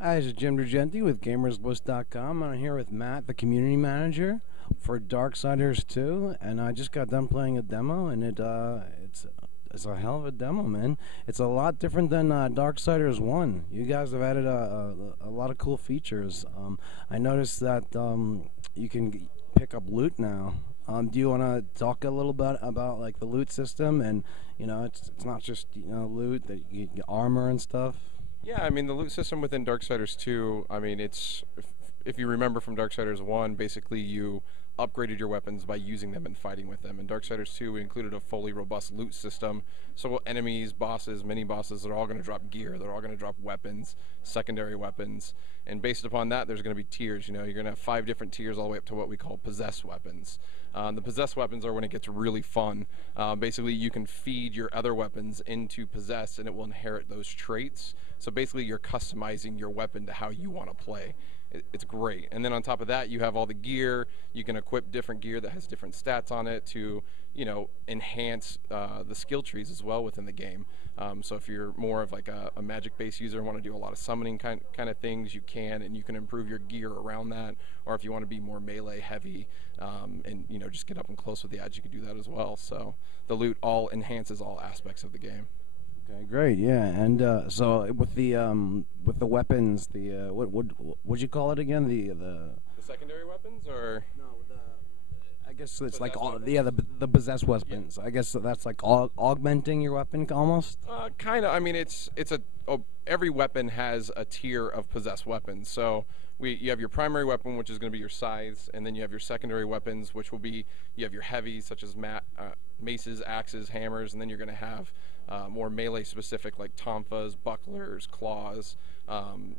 Hi, this is Jim Dragenti with GamersBliss.com. I'm here with Matt, the community manager for Darksiders 2, and I just got done playing a demo, and it's a hell of a demo, man. It's a lot different than Darksiders 1. You guys have added a lot of cool features. I noticed that you can pick up loot now. Do you want to talk a little bit about like the loot system, and it's not just loot that you get armor and stuff. Yeah, I mean the loot system within Darksiders 2, I mean if you remember from Darksiders 1, basically you upgraded your weapons by using them and fighting with them. In Darksiders 2, we included a fully robust loot system. So enemies, bosses, mini bosses, they're all going to drop gear, they're all going to drop weapons, secondary weapons, and based upon that there's going to be tiers. You're going to have 5 different tiers all the way up to what we call possessed weapons. The possessed weapons are when it gets really fun. Basically you can feed your other weapons into possess and it will inherit those traits. So basically you're customizing your weapon to how you want to play. It's great. And then on top of that you have all the gear. You can equip different gear that has different stats on it to enhance the skill trees as well within the game. So if you're more of like a magic based user and want to do a lot of summoning kind of things, you can, and you can improve your gear around that. Or if you want to be more melee heavy and just get up and close with the edge, you can do that as well. So the loot all enhances all aspects of the game. Okay, great, yeah, and so with the weapons, the what would you call it again? The secondary weapons, or no, I guess it's like possessed all weapons? the possessed weapons. I guess that's like augmenting your weapon almost. Kind of. I mean, every weapon has a tier of possessed weapons. So you have your primary weapon, which is going to be your scythes, and then you have your secondary weapons, which will be you have your heavies such as maces, axes, hammers, and then you're going to have more melee specific like tonfas, bucklers, claws,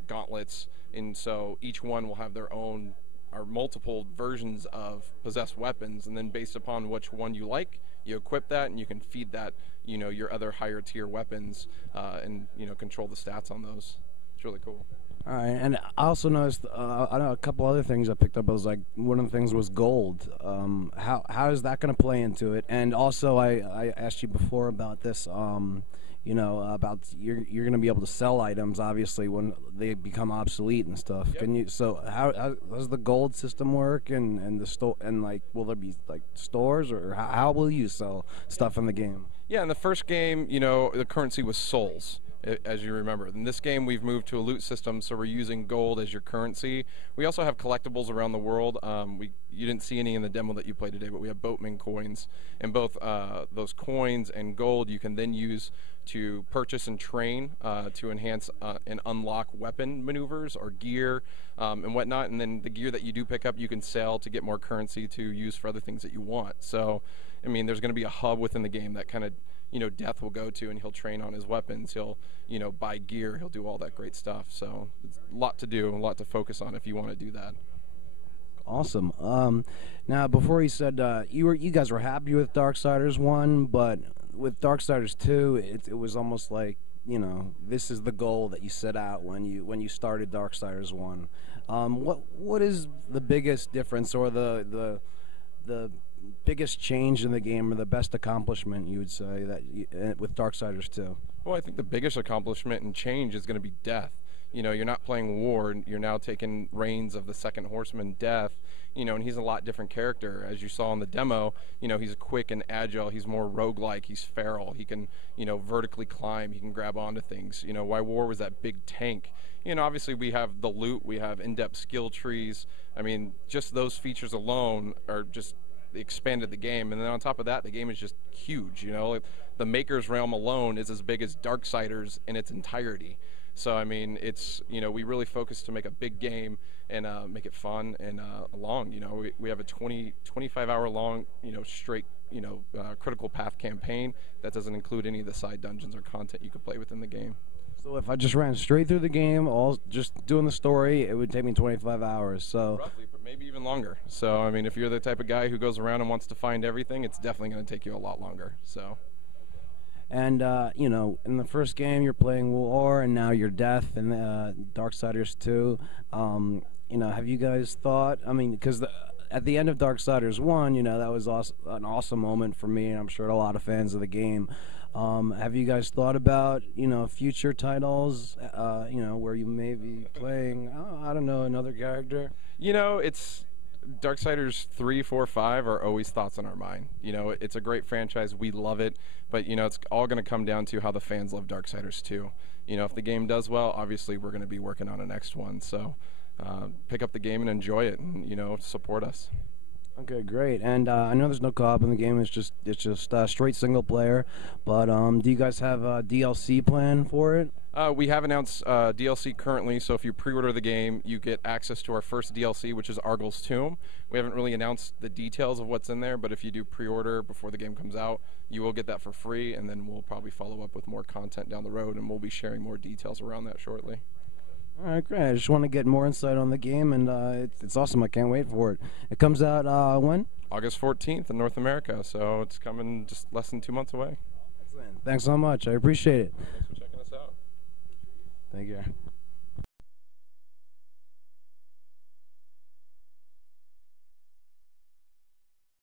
gauntlets, and so each one will have their own or multiple versions of possessed weapons, and then based upon which one you like, you equip that and you can feed that your other higher tier weapons and control the stats on those. It's really cool. All right, and I also noticed I know a couple other things I picked up. I was like, one of the things was gold. How is that going to play into it? And also, I asked you before about this. About you're going to be able to sell items obviously when they become obsolete and stuff. Yep. Can you? So how does the gold system work? And the store, and like, will there be like stores, or how will you sell stuff in the game? Yeah, in the first game, the currency was souls, as you remember. In this game, we've moved to a loot system, so we're using gold as your currency. We also have collectibles around the world. You didn't see any in the demo that you played today, but we have boatman coins. And both those coins and gold you can then use to purchase and train to enhance and unlock weapon maneuvers or gear and whatnot. And then the gear that you do pick up, you can sell to get more currency to use for other things that you want. So, I mean, there's going to be a hub within the game that kind of Death will go to, and he'll train on his weapons. He'll, buy gear. He'll do all that great stuff. So it's a lot to do, a lot to focus on if you want to do that. Awesome. Now, before you said you guys were happy with Darksiders 1, but with Darksiders 2, it was almost like this is the goal that you set out when you started Darksiders 1. What is the biggest difference, or the biggest change in the game, or the best accomplishment you would say that with Darksiders 2? Well, I think the biggest accomplishment and change is going to be Death. You're not playing War, you're now taking reins of the second horseman, Death, and he's a lot different character. As you saw in the demo, he's quick and agile, he's more roguelike, he's feral, he can, vertically climb, he can grab onto things. Why War was that big tank. Obviously we have the loot, we have in-depth skill trees. I mean, just those features alone are just expanded the game, and then on top of that, the game is just huge. The Maker's Realm alone is as big as Darksiders in its entirety. So I mean, it's we really focus to make a big game and make it fun and long. We have a 25 hour long straight critical path campaign that doesn't include any of the side dungeons or content you could play within the game. So if I just ran straight through the game, all just doing the story, it would take me 25 hours. So roughly, but maybe even longer. So I mean, if you're the type of guy who goes around and wants to find everything, it's definitely going to take you a lot longer. So. And in the first game you're playing War, and now you're Death in Darksiders 2. Have you guys thought? I mean, because at the end of Darksiders 1, that was an awesome moment for me, and I'm sure a lot of fans of the game. Have you guys thought about, future titles, where you may be playing, I don't know, another character? It's Darksiders 3, 4, 5 are always thoughts on our mind. It's a great franchise. We love it. But, it's all going to come down to how the fans love Darksiders 2. If the game does well, obviously we're going to be working on a next one. So pick up the game and enjoy it and, support us. Okay, great. And I know there's no co-op in the game. It's just straight single player. But do you guys have a DLC plan for it? We have announced DLC currently, so if you pre-order the game, you get access to our first DLC, which is Argyl's Tomb. We haven't really announced the details of what's in there, but if you do pre-order before the game comes out, you will get that for free, and then we'll probably follow up with more content down the road, and we'll be sharing more details around that shortly. All right, great. I just want to get more insight on the game, and it's awesome. I can't wait for it. It comes out when? August 14th in North America, so it's coming just less than 2 months away. Excellent. Thanks so much. I appreciate it. Thanks for checking us out. Thank you.